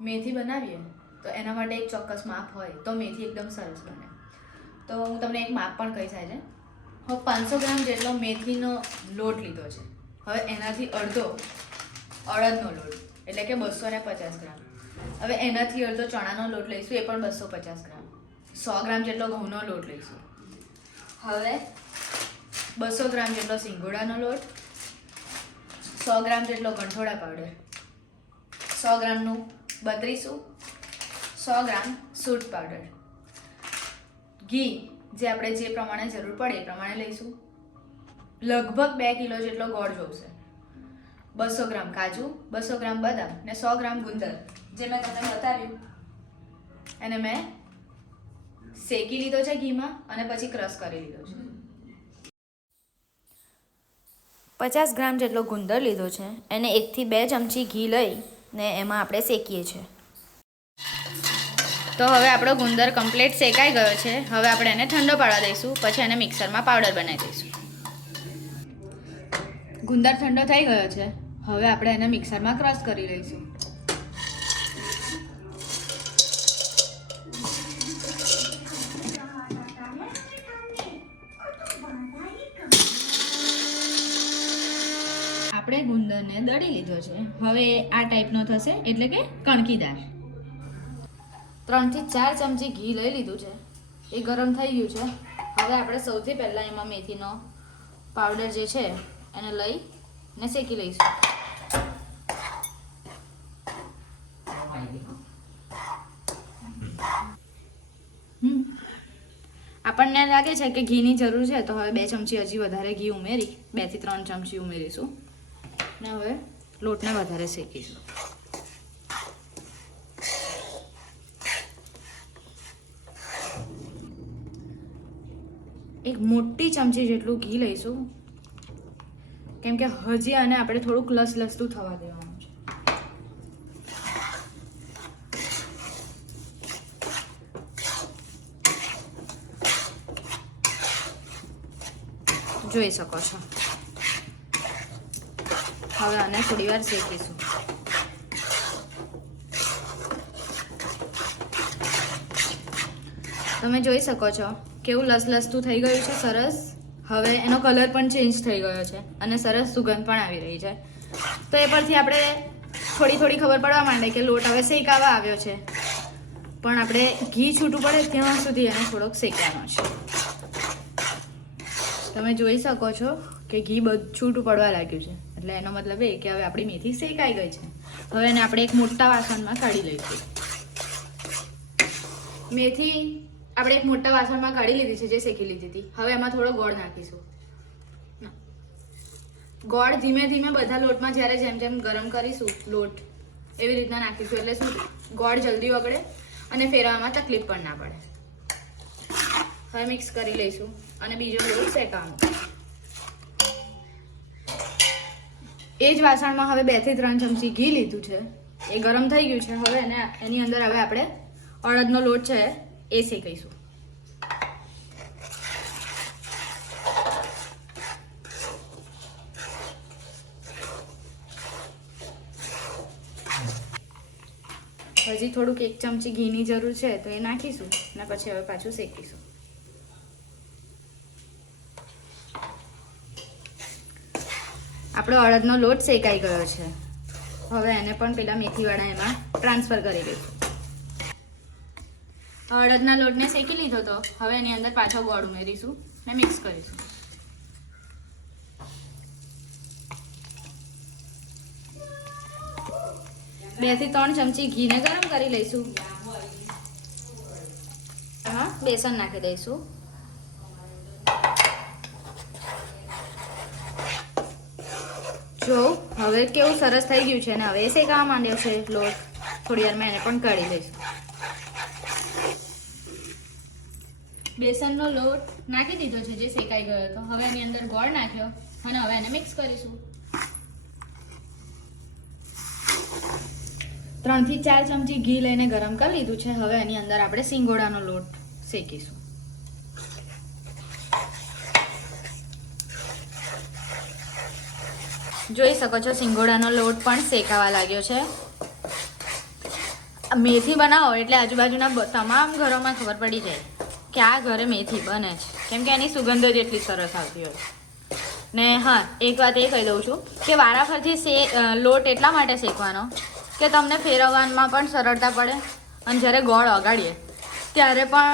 મેથી બનાવીએ તો એના માટે એક ચોક્કસ માપ હોય, તો મેથી એકદમ સરસ બને. તો હું તમને એક માપ પણ કહી છે હું પાંચસો ગ્રામ જેટલો મેથીનો લોટ લીધો છે. હવે એનાથી અડધો, અડદનો લોટ, એટલે કે બસો ને પચાસ ગ્રામ. હવે એનાથી અડધો ચણાનો લોટ લઈશું, એ પણ બસો પચાસ ગ્રામ. સો ગ્રામ જેટલો ઘઉંનો લોટ લઈશું. હવે બસો ગ્રામ જેટલો સિંગોડાનો લોટ, સો ગ્રામ જેટલો ગંઠોડા પાવડર, સો ગ્રામનું બત્રીસું, સો ગ્રામ સૂટ પાવડર. ઘી, જે આપણે જે પ્રમાણે જરૂર પડે એ પ્રમાણે લઈશું. લગભગ બે કિલો જેટલો ગોળ જોઈશે બસો ગ્રામ કાજુ, બસો ગ્રામ બદામ ને સો ગ્રામ ગુંદર, જે મેં તમને બતાવ્યું. એને મેં શેકી લીધો છે ઘીમાં અને પછી ક્રશ કરી લીધો છે. પચાસ ગ્રામ જેટલો ગુંદર લીધો છે. એને એકથી બે ચમચી ઘી લઈ ને એમાં આપણે શેકીએ છીએ. તો હવે આપણો ગુંદર કમ્પ્લીટ શેકાઈ ગયો છે. હવે આપણે એને ઠંડો પાડવા દઈશું. પછી એને મિક્સરમાં પાવડર બનાવી દઈશું. ગુંદર ઠંડો થઈ ગયો છે. હવે આપણે એને મિક્સરમાં ક્રશ કરી લઈશું. આપણે ગુંદરને દળી લીધો છે. હવે આ ટાઈપનો થશે એટલે કે કણકીદાર. ત્રણથી ચાર ચમચી ઘી લઈ લીધું છે. એ ગરમ થઈ ગયું છે. હવે આપણે સૌથી પહેલાં એમાં મેથીનો પાવડર જે છે, એને લઈ ને શેકી લઈશું. આપણને લાગે છે કે ઘીની જરૂર છે, તો હવે બે ચમચી હજી વધારે ઘી ઉમેરી, બેથી ત્રણ ચમચી ઉમેરીશું. ને હવે, લોટને વધારે શેકીશું. એક મોટી ચમચી જેટલું ઘી લઈશું. કેમ કે હજી આને આપણે થોડુંક લસ લસતું થવા દેવાનું જોઈ શકો છો. હવે આને થોડી વાર શેકીશું. તમે જોઈ શકો છો, કેવું લસલસતું થઈ ગયું છે, સરસ. હવે એનો કલર પણ ચેન્જ થઈ ગયો છે અને સરસ સુગંધ પણ આવી રહી છે. તો એ પરથી આપણે થોડી થોડી ખબર પડવા માંડે કે લોટ હવે શેકાવા આવ્યો છે. પણ આપણે ઘી છૂટું પડે ત્યાં સુધી એને થોડોક શેકવાનો છે. તમે જોઈ શકો છો કે ઘી બધું છૂટું પડવા લાગ્યું છે. એટલે એનો મતલબ એ કે હવે આપણી મેથી શેકાઈ ગઈ છે. હવે એને આપણે એક મોટા વાસણમાં કાઢી લઈશું. મેથી આપણે એક મોટા વાસણમાં કાઢી લીધી છે, જે શેકી લીધી હતી. હવે એમાં થોડો ગોળ નાખીશું. ગોળ ધીમે ધીમે બધા લોટમાં જ્યારે જેમ જેમ ગરમ કરીશું લોટ, એવી રીતના નાખીશું. એટલે શું ગોળ જલ્દી ઓગળે અને ફેરવામાં તકલીફ પણ ના પડે. હવે મિક્સ કરી લઈશું અને બીજો લોટ શેકાવાનો. એ જ વાસણમાં હવે બેથી ત્રણ ચમચી ઘી લીધું છે. એ ગરમ થઈ ગયું છે. હવે એને, એની અંદર હવે આપણે અડદનો લોટ છે એ શેકીશું હજી થોડુંક એક ચમચી ઘીની જરૂર છે તો એ નાખીશું અને પછી હવે પાછું શેકીશું આપણો અડદનો લોટ શેકાઈ ગયો છે. હવે એને પણ પેલા મેથીવાળા એમાં ટ્રાન્સફર કરી દઈશું. અડદના લોટને શેકી લીધો તો હવે એની અંદર પાછો ગોળ ઉમેરીશું ને મિક્સ કરીશું. બેથી ત્રણ ચમચી ઘીને ગરમ કરી લઈશું. હા, બેસન નાખી દઈશું. જો હવે કેવું સરસ થઈ ગયું છે ને? હવે એ શેકાવા માંડ્યો છે? લોટ થોડી વારમાં એને પણ કાઢી લઈશું. બેસનનો લોટ નાખી દીધો છે, જે શેકાઈ ગયો હતો. હવે એની અંદર ગોળ નાખ્યો અને હવે એને મિક્સ કરીશું. ત્રણથી ચાર ચમચી ઘી લઈને ગરમ કરી લીધું છે. હવે એની અંદર આપણે સિંગોડાનો લોટ શેકીશું. જોઈ શકો છો, સિંગોડાનો લોટ પણ શેકાવા લાગ્યો છે. મેથી બનાવો એટલે આજુબાજુના તમામ ઘરોમાં ખબર પડી જાય કે આ ઘરે મેથી બને છે. કેમ કે એની સુગંધ જ એટલી સરસ આવતી હોય. ને હા, એક વાત એ કહી દઉં છું કે વારાફરથી સે લોટ એટલા માટે શેકવાનો કે તમને ફેરવવામાં પણ સરળતા પડે અને જ્યારે ગોળ ઓગાડીએ ત્યારે પણ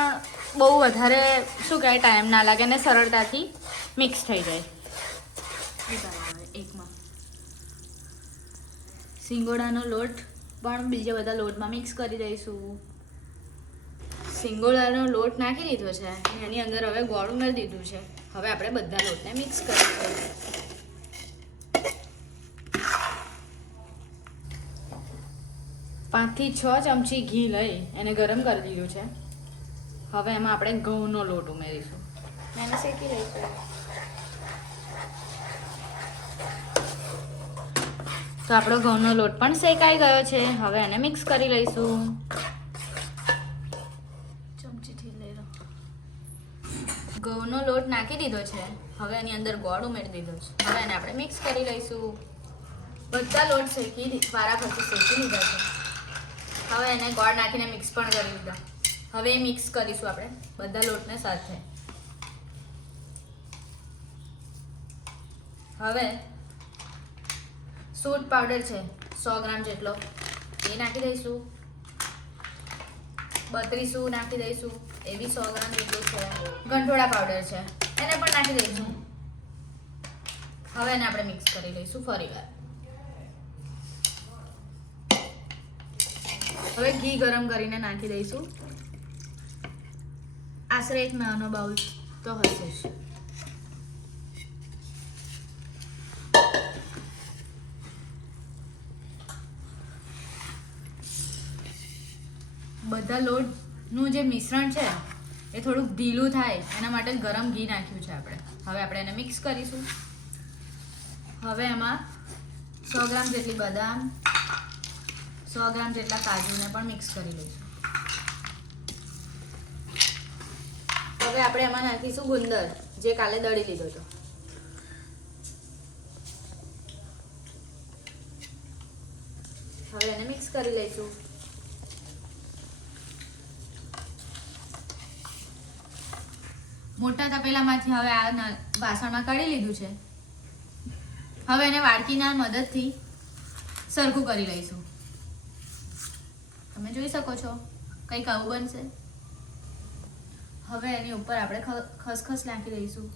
બહુ વધારે શું કહેવાય, ટાઈમ ના લાગે અને સરળતાથી મિક્સ થઈ જાય. સિંગોડાનો લોટ પણ બીજા બધા લોટમાં મિક્સ કરી દઈશું. સિંગોડાનો લોટ નાખી દીધો છે એની અંદર હવે ગોળ ઉમેરી દીધું છે. હવે આપણે બધા લોટને મિક્સ કરીશું. પાંચથી છ ચમચી ઘી લઈ એને ગરમ કરી દીધું છે. હવે એમાં આપણે ઘઉંનો લોટ ઉમેરીશું. એને શેકી લઈશું તો આપણો ઘઉંનો લોટ પણ શેકાઈ ગયો છે. હવે એને મિક્સ કરી લઈશું. ઘઉંનો લોટ નાખી દીધો છે. હવે એની અંદર ગોળ ઉમેરી દીધો છે. હવે એને આપણે મિક્સ કરી લઈશું. બધા લોટ શેકી વારા ફરતી શેકી લીધા છે. હવે એને ગોળ નાખીને મિક્સ પણ કરી દીધા. હવે એ મિક્સ કરીશું આપણે બધા લોટને સાથે. હવે સૂટ પાવડર છે, સો ગ્રામ જેટલો. એ નાખી દઈશું. બત્રીસું નાખી દઈશું. એ બી સો ગ્રામ જેટલું છે. ગંઠોડા પાવડર છે. એને પણ નાખી દઈશું. હવે એને આપણે મિક્સ કરી લઈશું ફરી વાર હવે ઘી ગરમ કરીને નાખી દઈશું. આશરે એક નાનો બાઉલ તો હશે જ. બધા લોટનું જે મિશ્રણ છે, એ થોડુંક ઢીલું થાય, એના માટે ગરમ ઘી નાખ્યું છે આપણે. હવે આપણે એને મિક્સ કરીશું. હવે એમાં સો ગ્રામ જેટલી બદામ, સો ગ્રામ જેટલા કાજુને પણ મિક્સ કરી લઈશું. હવે આપણે એમાં નાખીશું ગુંદર, જે કાલે દળી લીધો હતો. હવે એને મિક્સ કરી લઈશું. મોટા તપેલામાંથી હવે આ વાસણમાં કાઢી લીધું છે. હવે એને વાડકીના મદદથી સરખું કરી લઈશું. તમે જોઈ શકો છો, કંઈક આવું બનશે. હવે એની ઉપર આપણે ખસખસ નાખી દઈશું.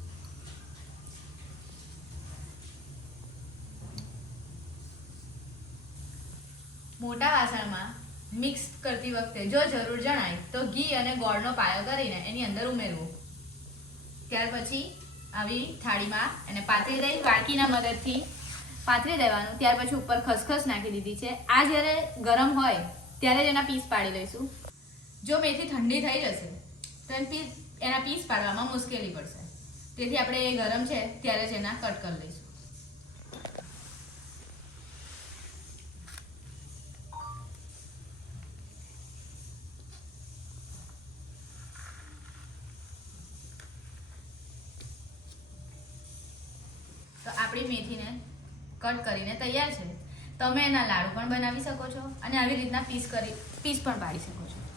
મોટા વાસણમાં મિક્સ કરતી વખતે જો જરૂર જણાય, તો ઘી અને ગોળનો પાયો કરીને એની અંદર ઉમેરવું. ત્યાર પછી આવી થાળીમાં એને પાથરી દઈ વાટકીના મદદથી પાથરી દેવાનું. ત્યાર પછી ઉપર ખસખસ નાખી દીધી છે. આ જ્યારે ગરમ હોય, ત્યારે જ એના પીસ પાડી લઈશું. જો મેથી ઠંડી થઈ જશે, તો એ પીસ, એના પીસ પાડવામાં મુશ્કેલી પડશે. તેથી આપણે એ ગરમ છે, ત્યારે જ એના કટ કરી લઈશું. તો આપણી મેથીને કટ કરીને તૈયાર છે. તમે એના લાડુ પણ બનાવી શકો છો અને આવી રીતના પીસ કરી, પીસ પણ પાડી શકો છો.